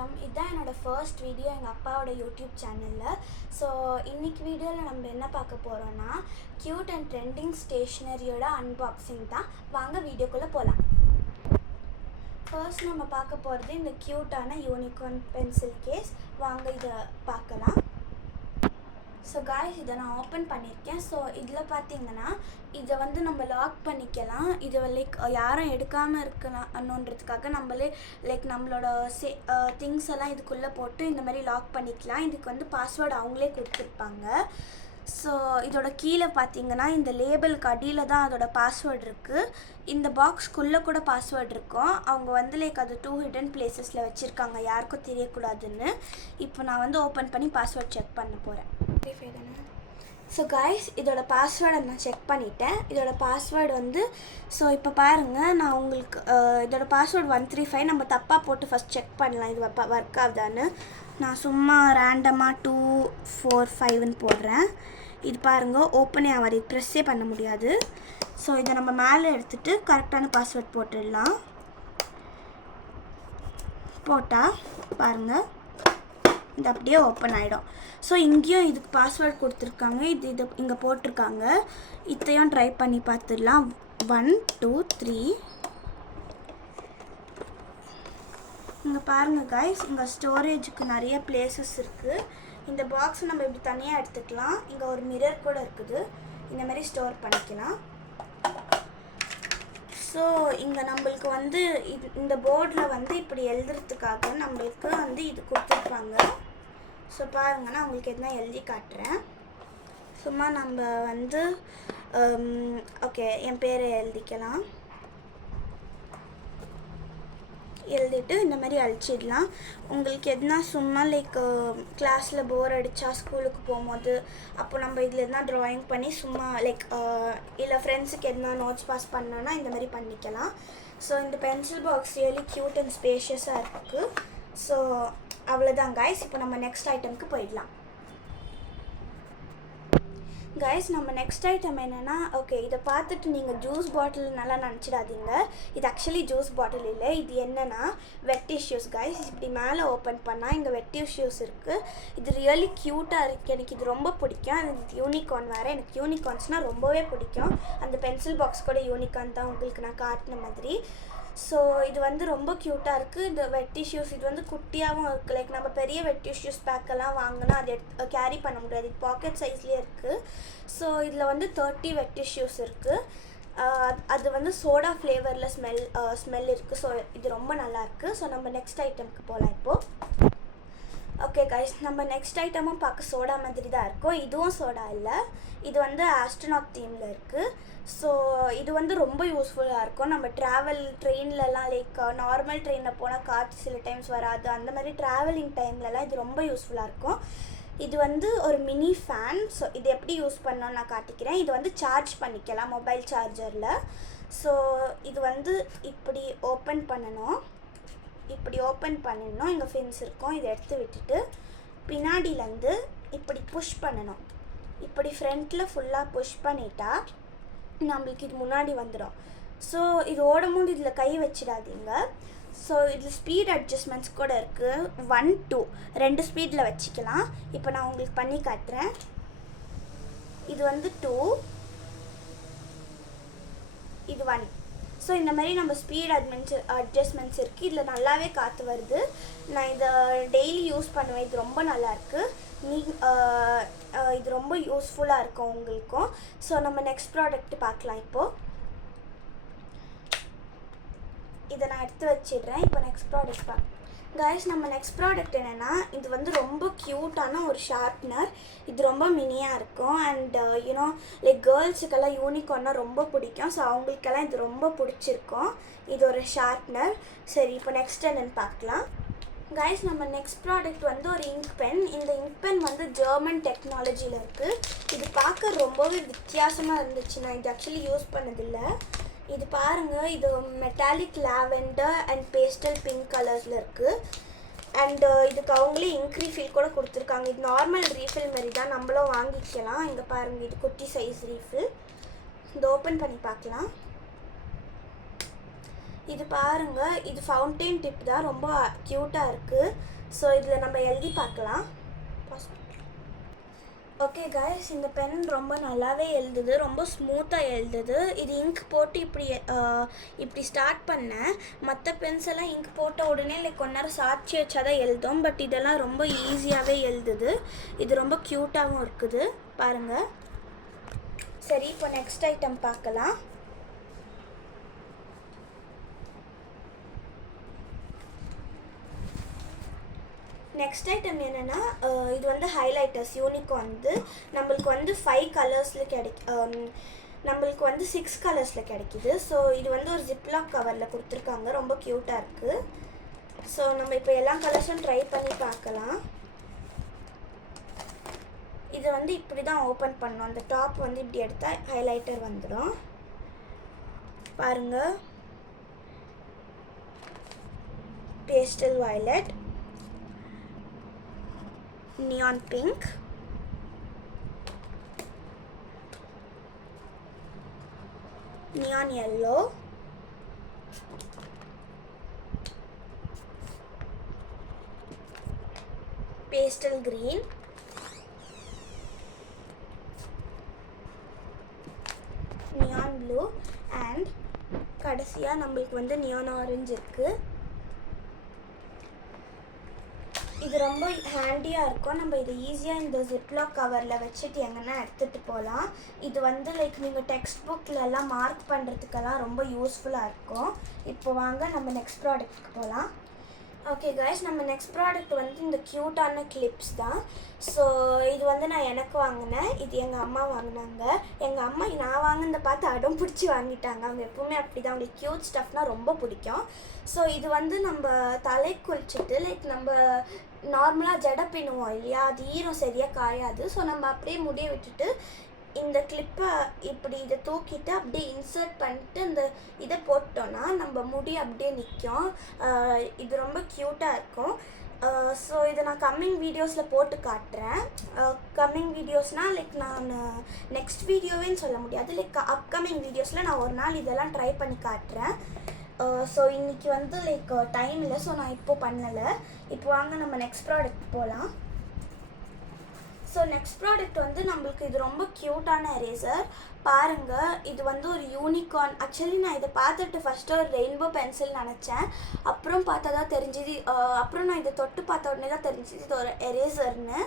வணக்கம். இதுதான் என்னோட ஃபர்ஸ்ட் வீடியோ எங்கள் அப்பாவோட யூடியூப் சேனலில். ஸோ இன்னைக்கு வீடியோவில் நம்ம என்ன பார்க்க போகிறோன்னா க்யூட் அண்ட் ட்ரெண்டிங் ஸ்டேஷ்னரியோட அன்பாக்சிங் தான். வாங்க வீடியோக்குள்ளே போகலாம். ஃபர்ஸ்ட் நம்ம பார்க்க போகிறது இந்த க்யூட்டான யூனிகார்ன் பென்சில் கேஸ். வாங்க இதை பார்க்கலாம். ஸோ காய்ஸ், இதை நான் ஓப்பன் பண்ணியிருக்கேன். ஸோ இதில் பார்த்தீங்கன்னா இதை வந்து நம்ம லாக் பண்ணிக்கலாம். இது லைக் யாரும் எடுக்காமல் இருக்கலாம்ன்றதுக்காக நம்மளே லைக் நம்மளோட திங்ஸ் எல்லாம் இதுக்குள்ளே போட்டு இந்த மாதிரி லாக் பண்ணிக்கலாம். இதுக்கு வந்து பாஸ்வேர்டு அவங்களே கொடுத்துருப்பாங்க. ஸோ இதோட கீழே பார்த்தீங்கன்னா இந்த லேபிளுக்கு அடியில் தான் அதோட பாஸ்வேர்டு இருக்குது. இந்த பாக்ஸ்க்குள்ளே கூட பாஸ்வேர்டு இருக்கும். அவங்க வந்து லைக் அது 2 ஹிடன் பிளேசஸில் வச்சுருக்காங்க, யாருக்கும் தெரியக்கூடாதுன்னு. இப்போ நான் வந்து ஓப்பன் பண்ணி பாஸ்வேர்டு செக் பண்ண போகிறேன். ஸோ காய்ஸ், இதோட பாஸ்வேர்டை நான் செக் பண்ணிட்டேன். இதோட பாஸ்வேர்டு வந்து ஸோ இப்போ பாருங்கள், நான் உங்களுக்கு இதோட பாஸ்வேர்டு 135. நம்ம தப்பாக போட்டு ஃபஸ்ட் செக் பண்ணலாம் இது ஒர்க் ஆகுதான்னு. நான் சும்மா ரேண்டமாக 245ன்னு போடுறேன். இது பாருங்கள், ஓப்பனே ஆகாது, இது ப்ரெஸ்ஸே பண்ண முடியாது. ஸோ இதை நம்ம மேலே எடுத்துகிட்டு கரெக்டான பாஸ்வேர்ட் போட்டுடலாம். போட்டால் பாருங்கள், இது அப்படியே ஓப்பன் ஆகிடும். ஸோ இங்கேயும் இதுக்கு பாஸ்வேர்ட் கொடுத்துருக்காங்க, இது இங்கே போட்டிருக்காங்க. இதையும் ட்ரை பண்ணி பார்த்துடலாம். 1 2 3. இங்கே பாருங்கள் காய்ஸ், இங்கே ஸ்டோரேஜுக்கு நிறைய பிளேசஸ் இருக்குது. இந்த பாக்ஸை நம்ம இப்படி தனியாக எடுத்துக்கலாம். இங்கே ஒரு மிரர் கூட இருக்குது, இந்த மாதிரி ஸ்டோர் பண்ணிக்கலாம். ஸோ இங்கே நம்மளுக்கு வந்து இந்த போர்டில் வந்து இப்படி எழுதுறதுக்காக நம்மளுக்கு வந்து இது கொடுத்துருப்பாங்க. ஸோ பாருங்க, நான் உங்களுக்கு எதுனா எழுதி காட்டுறேன். சும்மா நம்ம வந்து ஓகே என் பேரை எழுதிக்கலாம். எழுதிட்டு இந்த மாதிரி அழிச்சிடலாம். உங்களுக்கு எதுனா சும்மா லைக் கிளாஸில் போர் அடித்தா ஸ்கூலுக்கு போகும்போது அப்போ நம்ம இதில் எதுனா ட்ராயிங் பண்ணி சும்மா லைக் இல்லை ஃப்ரெண்ட்ஸுக்கு எதுனா நோட்ஸ் பாஸ் பண்ணோன்னா இந்த மாதிரி பண்ணிக்கலாம். ஸோ இந்த pencil box really cute and ஸ்பேஷியஸாக இருக்குது. ஸோ அவ்வளோதான் காய்ஸ். இப்போ நம்ம நெக்ஸ்ட் ஐட்டம்க்கு போயிடலாம். கைஸ், நம்ம நெக்ஸ்ட் ஐட்டம் என்னென்னா, ஓகே இதை பார்த்துட்டு நீங்கள் ஜூஸ் பாட்டில் நல்லா நினச்சிடாதீங்க. இது ஆக்சுவலி ஜூஸ் பாட்டில் இல்லை. இது என்னென்னா வெட் டிஷ்யூஸ் கைஸ். இப்படி மேலே ஓப்பன் பண்ணால் இங்கே வெட் டிஷ்யூஸ் இருக்குது. இது ரியலி க்யூட்டாக இருக்குது, எனக்கு இது ரொம்ப பிடிக்கும். அது யூனிகார்ன் வேறு, எனக்கு யூனிகார்ன்ஸ்னால் ரொம்பவே பிடிக்கும். அந்த பென்சில் பாக்ஸ் கூட யூனிகார்ன் தான், உங்களுக்கு நான் காட்டின மாதிரி. ஸோ இது வந்து ரொம்ப க்யூட்டாக இருக்குது. இந்த வெட் டிஷ்யூஸ் இது வந்து குட்டியாகவும் இருக்குது. லைக் நம்ம பெரிய வெட் டிஷ்யூஸ் பேக்கெல்லாம் வாங்கினா அது கேரி பண்ண முடியாது, இது பாக்கெட் சைஸ்லேயே இருக்குது. ஸோ இதில் வந்து 30 வெட் டிஷ்யூஸ் இருக்குது. அது வந்து சோடா ஃப்ளேவரில் ஸ்மெல் இருக்குது. ஸோ இது ரொம்ப நல்லாயிருக்கு. ஸோ நம்ம நெக்ஸ்ட் ஐட்டம்க்கு போகலாம் இப்போது. ஓகே கைஸ், நம்ம நெக்ஸ்ட் ஐட்டமும் பார்க்க சோடா மாதிரி தான் இருக்கும். இதுவும் சோடா இல்லை, இது வந்து ஆஸ்ட்ரோனாட் தீமில் இருக்குது. ஸோ இது வந்து ரொம்ப யூஸ்ஃபுல்லாக இருக்கும். நம்ம ட்ரெயின்லலாம் லைக் நார்மல் ட்ரெயினில் போனால் காற்று சில டைம்ஸ் வராது, அந்த மாதிரி ட்ராவலிங் டைம்லலாம் இது ரொம்ப யூஸ்ஃபுல்லாக இருக்கும். இது வந்து ஒரு மினி ஃபேன். ஸோ இது எப்படி யூஸ் பண்ணோன்னு நான் காட்டிக்கிறேன். இது வந்து சார்ஜ் பண்ணிக்கலாம் மொபைல் சார்ஜரில். ஸோ இது வந்து இப்படி ஓப்பன் பண்ணணும். இங்கே ஃபின்ஸ் இருக்கும். இதை எடுத்து விட்டுட்டு பின்னாடியிலேருந்து இப்படி புஷ் பண்ணணும். இப்படி ஃப்ரண்ட்டில் ஃபுல்லாக புஷ் பண்ணிட்டா நம்மளுக்கு இது முன்னாடி வந்துடும். ஸோ இது ஓடும்போது இதில் கை வச்சிடாதீங்க. ஸோ இதில் ஸ்பீட் அட்ஜஸ்ட்மெண்ட்ஸ் கூட இருக்குது. 1 2 2 ஸ்பீடில் வச்சுக்கலாம். இப்போ நான் உங்களுக்கு பண்ணி காட்டுறேன். இது வந்து 2, இது 1. ஸோ இந்த மாதிரி நம்ம ஸ்பீட் அட்ஜஸ்ட்மெண்ட்ஸ் இருக்குது. இதில் நல்லாவே காற்று வருது. நான் இதை டெய்லி யூஸ் பண்ணுவேன். இது ரொம்ப நல்லாயிருக்கு. இது ரொம்ப யூஸ்ஃபுல்லாக இருக்கும் உங்களுக்கும். ஸோ நம்ம நெக்ஸ்ட் ப்ராடக்ட் பார்க்கலாம். இப்போது இதை நான் எடுத்து வச்சிடுறேன். இப்போ நெக்ஸ்ட் ப்ராடக்ட் கைஸ், நம்ம நெக்ஸ்ட் ப்ராடக்ட் என்னென்னா, இது வந்து ரொம்ப க்யூட்டான ஒரு ஷார்ப்னர். இது ரொம்ப மினியாக இருக்கும். அண்ட் யூனோ லைக் கேர்ள்ஸுக்கெல்லாம் யூனிகார்ன்னா ரொம்ப பிடிக்கும். ஸோ அவங்களுக்கெல்லாம் இது ரொம்ப பிடிச்சிருக்கும். இது ஒரு ஷார்ப்னர். சரி, இப்போ நெக்ஸ்ட் என்னென்னு பார்க்கலாம். கைஸ், நம்ம நெக்ஸ்ட் ப்ராடக்ட் வந்து ஒரு இங்க் பென். இந்த இங்க் பென் வந்து ஜெர்மன் டெக்னாலஜியில் இருக்குது. இது பார்க்க ரொம்பவே வித்தியாசமாக இருந்துச்சு. நான் இது ஆக்சுவலி யூஸ் பண்ணதில்லை. இது பாருங்கள், இது metallic lavender and pastel pink கலர்ஸில் இருக்குது. அண்ட் இதுக்கு அவங்களே இங்க் ரீஃபில் கூட கொடுத்துருக்காங்க. இது நார்மல் ரீஃபில் மாதிரி தான், நம்மளும் வாங்கிக்கலாம். இங்கே பாருங்கள், இது குட்டி சைஸ் ரீஃபில். இது ஓப்பன் பண்ணி பார்க்கலாம். இது பாருங்கள், இது ஃபவுண்டைன் டிப் தான், ரொம்ப க்யூட்டாக இருக்குது. ஸோ இதில் நம்ம எழுதி பார்க்கலாம். ஓகே கைஸ், இந்த பென் ரொம்ப நல்லாவே எழுதுது, ரொம்ப ஸ்மூத்தாக எழுதுது. இது இங்க் போட்டு இப்படி ஸ்டார்ட் பண்ணேன். மற்ற பென்ஸ் எல்லாம் இங்க் போட்ட உடனே கொஞ்ச நேரம் சாட்சி வச்சா தான் எழுதும். பட் இதெல்லாம் ரொம்ப ஈஸியாகவே எழுதுது. இது ரொம்ப க்யூட்டாகவும் இருக்குது பாருங்கள். சரி, இப்போ நெக்ஸ்ட் ஐட்டம் பார்க்கலாம். நெக்ஸ்ட் ஐட்டம் என்னென்னா, இது வந்து ஹைலைட்டர்ஸ் யூனிகார்ன். நம்மளுக்கு வந்து 5 கலர்ஸில் நம்மளுக்கு வந்து 6 கலர்ஸில் கிடைக்கிது. ஸோ இது வந்து ஒரு ஜிப்லாக் கவரில் கொடுத்துருக்காங்க, ரொம்ப க்யூட்டாக இருக்குது. ஸோ நம்ம இப்போ எல்லா கலர்ஸும் ட்ரை பண்ணி பார்க்கலாம். இது வந்து இப்படி தான் ஓப்பன் பண்ணோம். அந்த டாப் வந்து இப்படி எடுத்தால் ஹைலைட்டர் வந்துடும் பாருங்கள். Pastel violet, neon pink, neon yellow, pastel green, neon blue and கடைசியா நம்மளுக்கு வந்து neon orange இருக்குது. இது ரொம்ப ஹேண்டியாக இருக்கும். நம்ம இதை ஈஸியாக இந்த ஜிப்லாக் கவரில் வச்சுட்டு எங்கன்னா எடுத்துகிட்டு போகலாம். இது வந்து நீங்கள் டெக்ஸ்ட் புக்கிலலாம் மார்க் பண்ணுறதுக்கெல்லாம் ரொம்ப யூஸ்ஃபுல்லாக இருக்கும். இப்போ வாங்க நம்ம நெக்ஸ்ட் ப்ராடக்ட்டுக்கு போகலாம். ஓகே கைஸ், நம்ம நெக்ஸ்ட் ப்ராடக்ட் வந்து இந்த க்யூட்டான கிளிப்ஸ் தான். ஸோ இது வந்து நான் எனக்கு வாங்கினேன், இது எங்கள் அம்மா வாங்கினாங்க. எங்கள் அம்மா நான் வாங்கினதை பார்த்து அடம் பிடிச்சி வாங்கிட்டாங்க. அவங்க எப்பவுமே அப்படி தான், அவங்களுக்கு க்யூட் ஸ்டஃப்னால் ரொம்ப பிடிக்கும். ஸோ இது வந்து நம்ம தலை குளிச்சுட்டு நம்ம நார்மலாக ஜடை பின்னுவோம் இல்லையா, அது ஈரம் சரியாக காயாது. ஸோ நம்ம அப்படியே முடிய விட்டுட்டு இந்த கிளிப்பை இப்படி இதை தூக்கிட்டு அப்படியே இன்சர்ட் பண்ணிட்டு இந்த இதை போட்டோன்னா நம்ம முடி அப்படியே நிற்கும். இது ரொம்ப க்யூட்டாக இருக்கும். ஸோ இதை நான் கம்மிங் வீடியோஸில் போட்டு காட்டுறேன். கம்மிங் வீடியோஸ்னால் நான் நெக்ஸ்ட் வீடியோவேன்னு சொல்ல முடியாது, அப்கமிங் வீடியோஸில் நான் ஒரு நாள் இதெல்லாம் ட்ரை பண்ணி காட்டுறேன். ஸோ இன்றைக்கி வந்து டைம் இல்லை, ஸோ நான் இப்போது பண்ணலை. இப்போ வாங்க நம்ம நெக்ஸ்ட் ப்ராடக்ட் போகலாம். ஸோ நெக்ஸ்ட் ப்ராடக்ட் வந்து நம்மளுக்கு இது ரொம்ப க்யூட்டான எரேசர் பாருங்கள். இது வந்து ஒரு யூனிகார்ன். ஆக்சுவலி நான் இதை பார்த்துட்டு ஃபஸ்ட்டு ஒரு ரெயின்போ பென்சில் நினச்சேன். அப்புறம் பார்த்தா தான் தெரிஞ்சுது, அப்புறம் நான் இதை தொட்டு பார்த்த உடனே தான் தெரிஞ்சுது இது ஒரு எரேசர்னு.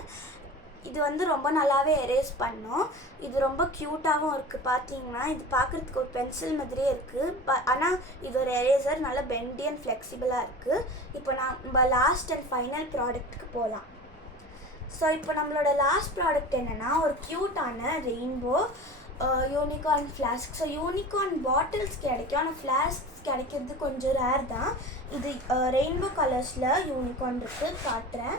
இது வந்து ரொம்ப நல்லாவே எரேஸ் பண்ணோம். இது ரொம்ப க்யூட்டாகவும் இருக்குது. பார்த்தீங்கன்னா இது பார்க்குறதுக்கு ஒரு பென்சில் மாதிரியே இருக்குது. ஆனால் இது ஒரு எரேசர், நல்லா பெண்டி அண்ட் ஃப்ளெக்சிபிளாக இருக்குது. இப்போ நம்ம லாஸ்ட் அண்ட் ஃபைனல் ப்ராடக்ட்டுக்கு போகலாம். ஸோ இப்போ நம்மளோட லாஸ்ட் ப்ராடக்ட் என்னென்னா ஒரு க்யூட்டான rainbow unicorn flask. So unicorn bottles கிடைக்கும், ஆனால் ஃப்ளாஸ்க் கிடைக்கிறது கொஞ்சம் ரேர் தான். இது ரெயின்போ கலர்ஸில் யூனிகார்ன் இருக்குது, காட்டுறேன்.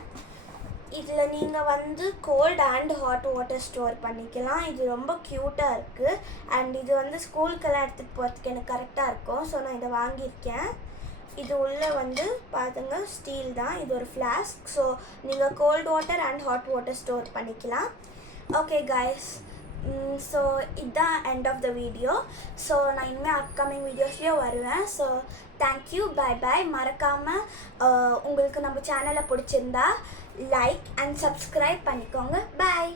இதில் நீங்கள் வந்து cold and hot water store பண்ணிக்கலாம். இது ரொம்ப க்யூட்டாக இருக்குது. அண்ட் இது வந்து ஸ்கூலுக்கெல்லாம் எடுத்துகிட்டு போகிறதுக்கு எனக்கு கரெக்டாக இருக்கும். ஸோ நான் இதை வாங்கியிருக்கேன். இது உள்ளே வந்து பார்த்துங்க ஸ்டீல் தான், இது ஒரு ஃப்ளாஸ்க். ஸோ நீங்கள் cold water and hot water store பண்ணிக்கலாம். ஓகே கைஸ், ஸோ இதுதான் end of the video. So நான் இனிமேல் அப்கமிங் வீடியோஸ்லேயும் வருவேன். So thank you, bye bye. மறக்காமல் உங்களுக்கு நம்ம சேனலை பிடிச்சிருந்தா லைக் அண்ட் சப்ஸ்கிரைப் பண்ணிக்கோங்க. பாய்.